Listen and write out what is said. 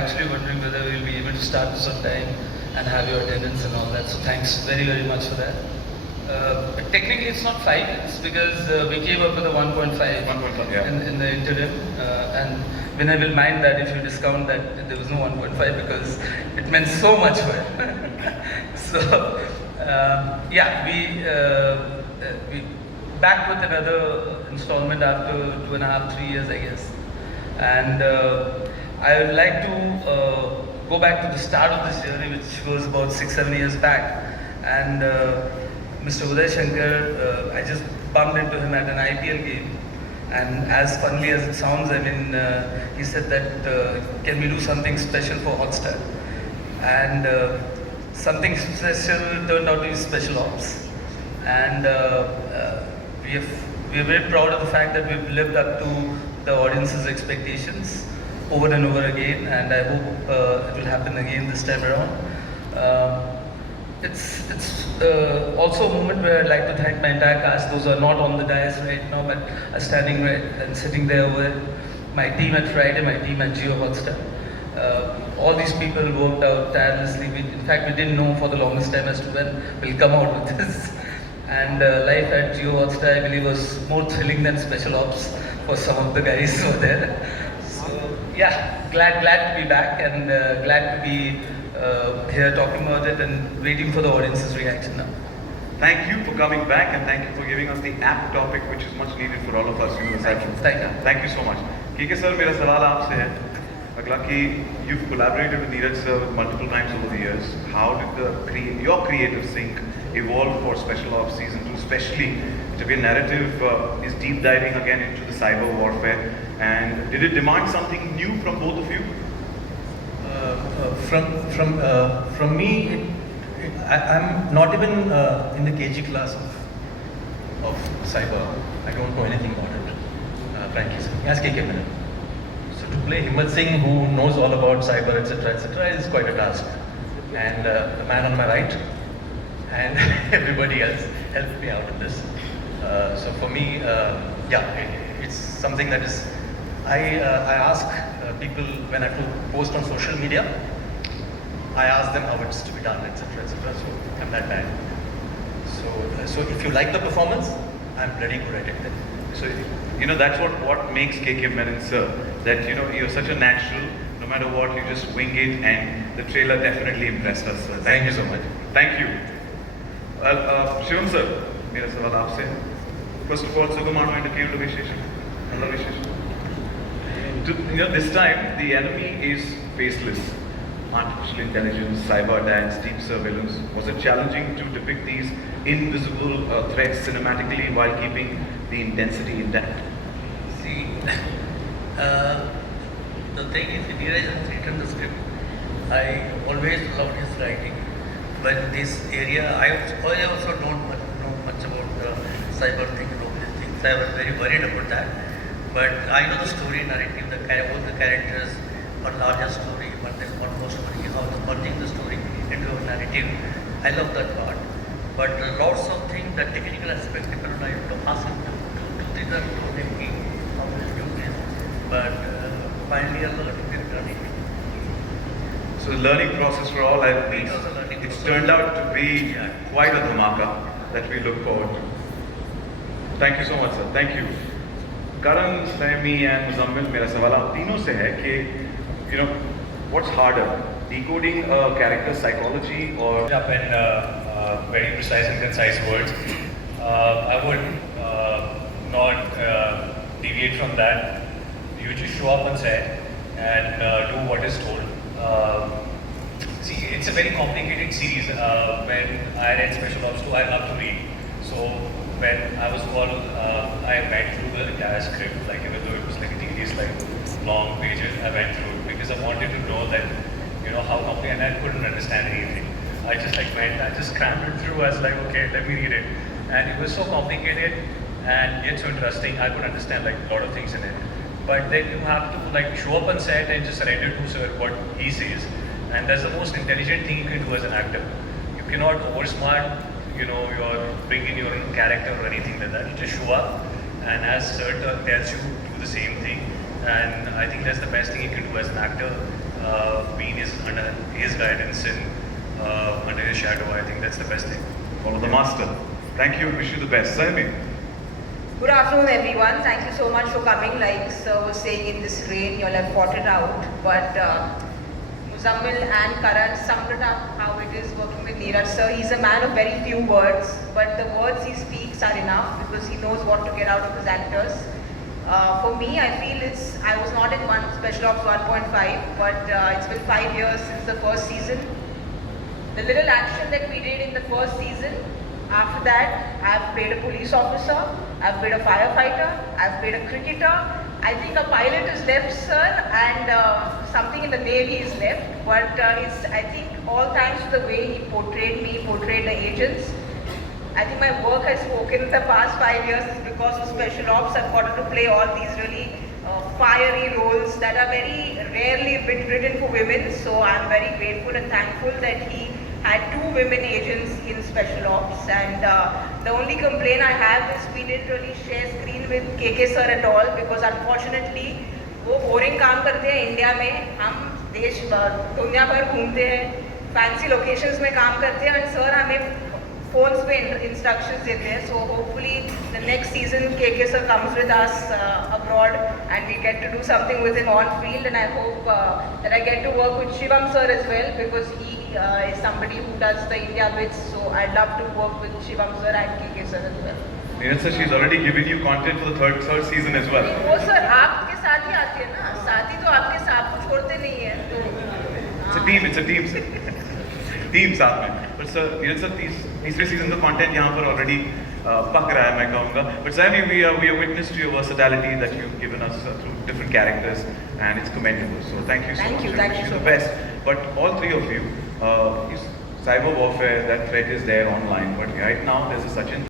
actually wondering whether we'll be able to start this on time and have your attendance and all that. So thanks very, very much for that. Technically, it's not 5 minutes because we came up with a 1.5 yeah. in the interim. And Vinay will mind that if you discount that there was no 1.5 because it meant so much for him. So, yeah, we back with another installment after 2.5, 3 years, I guess. And I would like to go back to the start of this journey, which was about 6, 7 years back. And Mr. Uday Shankar, I just bumped into him at an IPL game. And as funnily as it sounds, I mean, he said that, can we do something special for Hotstar? And something special turned out to be Special Ops. And we are very proud of the fact that we've lived up to the audience's expectations over and over again, and I hope it will happen again this time around. It's also a moment where I'd like to thank my entire cast, those who are not on the dais right now, but are standing right and sitting there with my team at Friday, my team at Jio Hotstar. All these people worked out tirelessly. In fact, we didn't know for the longest time as to when we'll come out with this. And life at Jio Hotstar, I believe, was more thrilling than Special Ops for some of the guys who were there. So yeah, glad to be back and glad to be here talking about it and waiting for the audience's reaction now. Thank you for coming back and thank you for giving us the apt topic which is much needed for all of us. Thank you so much. ठीक है sir, मेरा सवाल आपसे है अगला कि you've collaborated with Neeraj sir multiple times over the years. How did your creative sync evolve for Special Ops Season 2, especially to be a narrative is deep diving again into the cyber warfare, and did it demand something new from both of you? From me, I'm not even in the KG class of cyber. I don't know anything about it, frankly. Ask KK Menon. So to play Himmat Singh, who knows all about cyber, etc., is quite a task. And the man on my right and everybody else helped me out in this. So for me, yeah, it's something that is. I ask people when I post on social media. I ask them how it's to be done, etc., etc. So I'm that bad. So if you like the performance, I'm bloody good at it. So that's what makes KK Menon sir. That you're such a natural. No matter what, you just wing it, and the trailer definitely impressed us, sir. Thank you so much. Thank you. Well, Shivam sir, मेरा सवाल आपसे. First of all, Sugamano interviewed Visheshan. This time the enemy is faceless. Artificial intelligence, cyber attacks, deep surveillance. Was it challenging to depict these invisible threats cinematically while keeping the intensity intact? See, the thing is, Neeraj has written the script. I always loved his writing. But this area, I also don't know much about the cyber thing and all these things. I was very worried about that. But I know the story narrative, both the characters, a larger story, but there's almost how to merging the story into a narrative. I love that part. But lots of things, the technical aspect, I have to ask him to do things are thinking how to do this. But finally, I learned it. So the learning process for all, it's turned out to be quite a dhamaka that we look forward to. Thank you so much, sir. Thank you. Karan, Fahmi and Muzammil, मेरा सवाल आप तीनों से है कि what's harder, decoding a character's psychology or up in very precise and concise words. I would not deviate from that. You just show up on set and do what is told. See, it's a very complicated series. When I read Special Ops 2, I love to read. So when I was called, I went through the entire script, like even though it was like tedious, like long pages, I went through it because I wanted to know that, how complicated, and I couldn't understand anything. I just crammed it through. I was like, okay, let me read it. And it was so complicated and yet so interesting. I could understand like a lot of things in it. But then you have to like show up on set and just surrender to sir what he says. And that's the most intelligent thing you can do as an actor. You cannot oversmart, bring in your own character or anything like that. You just show up, and as sir tells you, do the same thing. And I think that's the best thing you can do as an actor. being under his guidance and under his shadow. I think that's the best thing. Follow the master. Thank you. Wish you the best. Saimi. Good afternoon, everyone. Thank you so much for coming. Like Sir was saying, in this rain, you all have fought it out. But Muzammil and Karan summed it up how it is working with Neeraj Sir. He's a man of very few words, but the words he speaks are enough because he knows what to get out of his actors. For me, I feel I was not in Special Ops 1.5, but it's been 5 years since the first season. The little action that we did in the first season, after that, I've played a police officer, I've played a firefighter, I've played a cricketer. I think a pilot is left, sir, and something in the Navy is left. But it's, I think, all thanks to the way he portrayed me, portrayed the agents. I think my work has spoken in the past 5 years because of Special Ops. I've gotten to play all these really fiery roles that are very rarely written for women. So I'm very grateful and thankful that he had 2 women agents in Special Ops. And the only complaint I have is we didn't really share screen with KK sir at all because unfortunately वो boring काम करते हैं India में, हम देश दुनिया भर घूमते हैं, फैंसी लोकेशंस में काम करते हैं और सर हमें phones पे instructions देते हैं. So hopefully the next season KK sir comes with us abroad and we get to do something with him on field, and I hope that I get to work with Shivam sir as well because he is somebody who does the India bits. So I'd love to work with Shivam sir and KK sir as well. Neeraj sir, she's already given you content for the third season as well. वो sir आपके साथ ही आती है ना, साथी तो आपके साथ को छोड़ते नहीं है तो It's a team. टीम साथ में. But sir, Neeraj sir, तीसरे सीजन का content यहाँ पर already पक रहा है मैं कहूँगा. But Saimi, we are witness to your versatility that you've given us through different characters, and it's commendable. So thank you so much. Thank you Wish so the best. But all 3 of you, cyber warfare, that threat is there online. But right now there's a Sachin